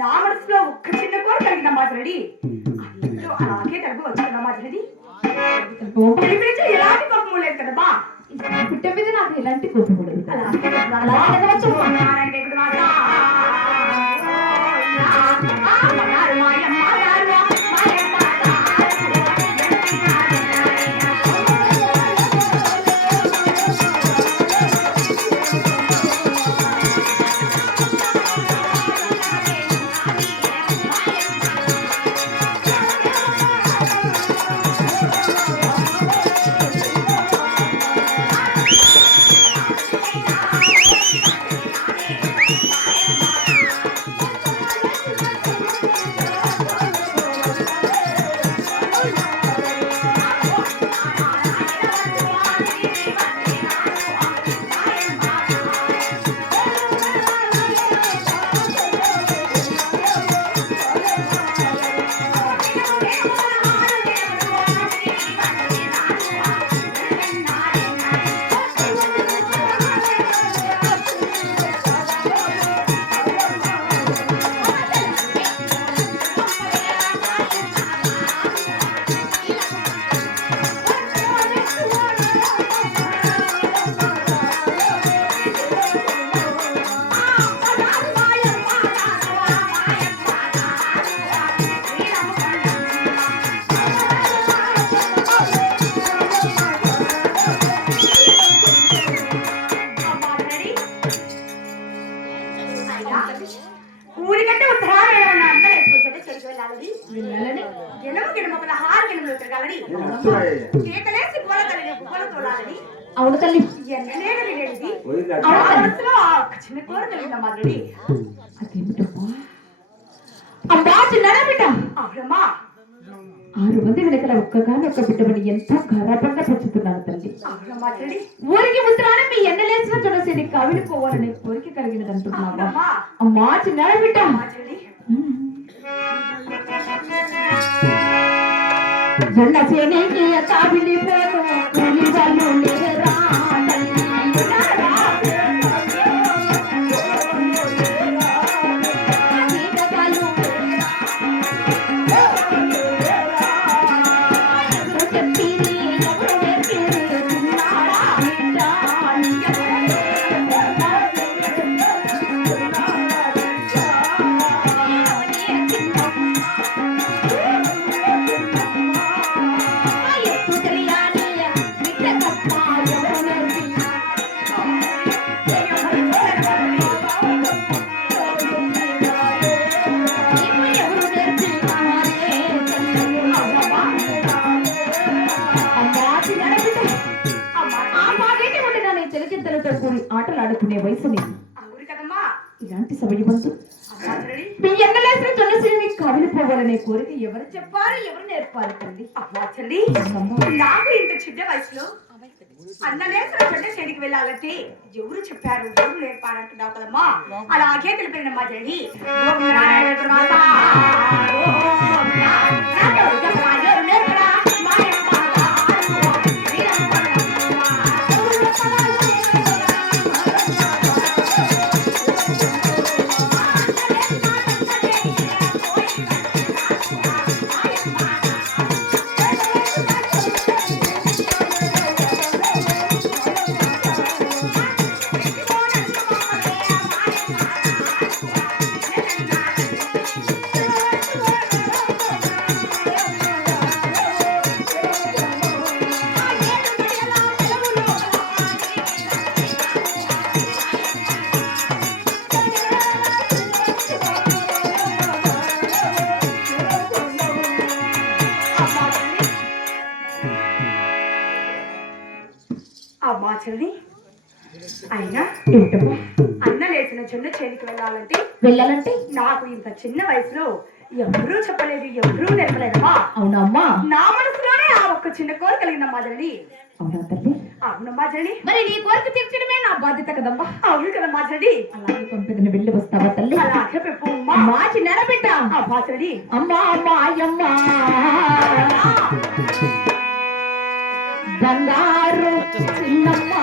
నా మనసులో ఒక్క చిన్న కోరిక కలిగిన మాట్లాడి అలాగే తరపు వచ్చిన మాట్లాడి ఎలాంటి కోపం లేదు కదమ్మా. బిడ్డ మీద నాకు ఎలాంటి కోపం లేదు. ఊరికంటే ఉత్తరాలు అంతా వేసుకొచ్చే చెడికి వెళ్ళాలని హారు గిణములు తిరగాలని కేకలేసి పూల తోలాలని. అవును తల్లి. చిన్న కూర కలిగిన మాదిరి అదేమిటమ్మా? అమ్మా చిన్నారా బిడ్డ. అవునమ్మా. 6 మంది వెనకల ఒక్కగానే ఒక్క బిడ్డమని ఎంతో గారాబంగా పెంచుతున్నాను తల్లి. ఊరికి ఉత్తరాన్ని మీ ఎన్నలేసిన తులసిని కవిలిపోవాలని కోరిక కలిగినదంటున్నావా? అమ్మా చిన్నారా బిడ్డ. జొన్న చేనేకి కవిలిపోను కూలి వాళ్ళు లేరా ఆటలు ఆడుకునే వయసుని ఇలాంటి సమయమందు మీ ఎండలేసిన తులసిని కవిలిపోవాలనే కోరిక ఎవరు చెప్పారు, ఎవరు నేర్పారు తల్లి? నాకు ఇంత చిన్న వయసులో అన్నలేసిన చెడ్డ చెడికి వెళ్ళాలంటే ఎవరు చెప్పారు, ఎవరు నేర్పారంటున్నావు కదమ్మా. అలాగే తెలిపినమ్మా జడి అమ్మా చెల్లి. అయినా అన్న లేచిన చిన్న చేనికి వెళ్ళాలంటే నాకు ఇంత చిన్న వయసులో ఎవరూ చెప్పలేదు, ఎవరూ నేర్పలేదమ్మా. అవునమ్మా. నా మనసులోనే ఆ ఒక్క చిన్న కోరిక కలిగిందమ్మా జల్లి. అవునా తల్లి? అవునమ్మా జల్లి. మరి నీ కోరిక తీర్చడమే నా బాధ్యత కదమ్మా. అవును కదమ్మా జల్లి. అలాగే పంపిదని వెళ్ళి వస్తావా తల్లి? అలాగే చెప్పు మా చిన్న బిడ్డ. అమ్మా జల్లి. అమ్మా అమ్మా అయ్యమ్మా బంగారు చిన్నమ్మా